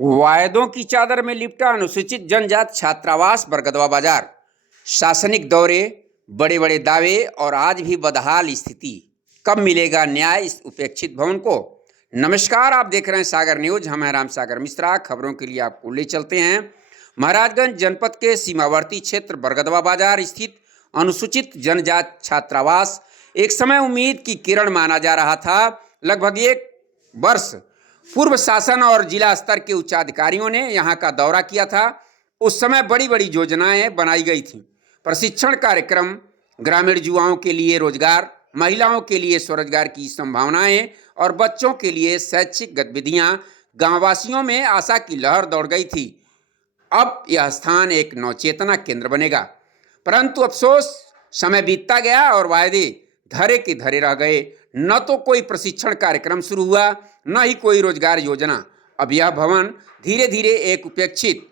वायदों की चादर में लिपटा अनुसूचित जनजाति छात्रावास बरगदवा बाजार। शासनिक दौरे, बड़े बड़े दावे और आज भी बदहाल स्थिति। कब मिलेगा न्याय इस उपेक्षित भवन को? नमस्कार, आप देख रहे हैं सागर न्यूज। हम हैं राम सागर मिश्रा। खबरों के लिए आपको ले चलते हैं महाराजगंज जनपद के सीमावर्ती क्षेत्र बरगदवा बाजार स्थित अनुसूचित जनजाति छात्रावास। एक समय उम्मीद की किरण माना जा रहा था। लगभग एक वर्ष पूर्व शासन और जिला स्तर के उच्चाधिकारियों ने यहाँ का दौरा किया था। उस समय बड़ी बड़ी योजनाएं बनाई गई थीं। प्रशिक्षण कार्यक्रम, ग्रामीण युवाओं के लिए रोजगार, महिलाओं के लिए स्वरोजगार की संभावनाएं और बच्चों के लिए शैक्षिक गतिविधियां। गांववासियों में आशा की लहर दौड़ गई थी। अब यह स्थान एक नवचेतना केंद्र बनेगा। परंतु अफसोस, समय बीतता गया और वायदे धरे के धरे रह गए। न तो कोई प्रशिक्षण कार्यक्रम शुरू हुआ, न ही कोई रोजगार योजना। अब यह भवन धीरे धीरे एक उपेक्षित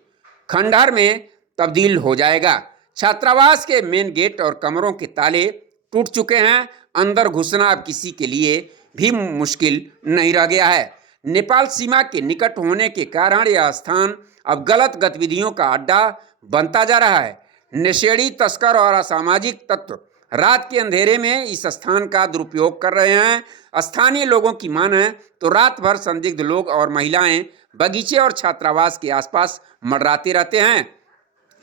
खंडहर में तब्दील हो जाएगा। छात्रावास के मेन गेट और कमरों के ताले टूट चुके हैं। अंदर घुसना अब किसी के लिए भी मुश्किल नहीं रह गया है। नेपाल सीमा के निकट होने के कारण यह स्थान अब गलत गतिविधियों का अड्डा बनता जा रहा है। नशेड़ी, तस्कर और असामाजिक तत्व रात के अंधेरे में इस स्थान का दुरुपयोग कर रहे हैं। स्थानीय लोगों की माने तो रात भर संदिग्ध लोग और महिलाएं बगीचे और छात्रावास के आसपास मंडराते रहते हैं।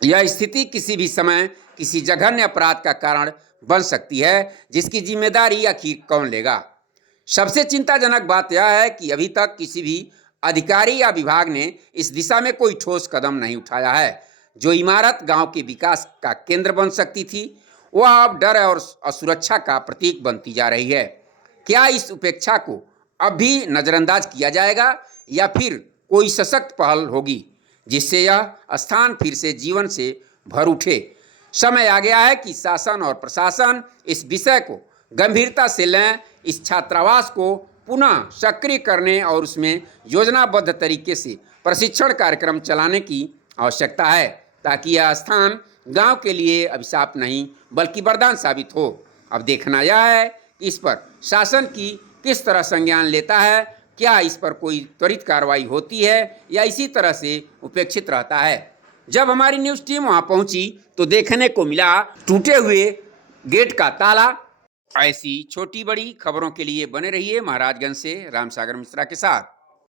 यह स्थिति किसी भी समय किसी जघन्य अपराध का कारण बन सकती है, जिसकी जिम्मेदारी आखिर कौन लेगा? सबसे चिंताजनक बात यह है कि अभी तक किसी भी अधिकारी या विभाग ने इस दिशा में कोई ठोस कदम नहीं उठाया है। जो इमारत गांव के विकास का केंद्र बन सकती थी, वह अब डर और असुरक्षा का प्रतीक बनती जा रही है। क्या इस उपेक्षा को अब भी नज़रअंदाज किया जाएगा या फिर कोई सशक्त पहल होगी जिससे यह स्थान फिर से जीवन से भर उठे? समय आ गया है कि शासन और प्रशासन इस विषय को गंभीरता से लें। इस छात्रावास को पुनः सक्रिय करने और उसमें योजनाबद्ध तरीके से प्रशिक्षण कार्यक्रम चलाने की आवश्यकता है, ताकि यह स्थान गांव के लिए अभिशाप नहीं बल्कि वरदान साबित हो। अब देखना यह है कि इस पर शासन की किस तरह संज्ञान लेता है। क्या इस पर कोई त्वरित कार्रवाई होती है या इसी तरह से उपेक्षित रहता है? जब हमारी न्यूज़ टीम वहां पहुंची तो देखने को मिला टूटे हुए गेट का ताला। ऐसी छोटी बड़ी खबरों के लिए बने रहिए महाराजगंज से राम सागर मिश्रा के साथ।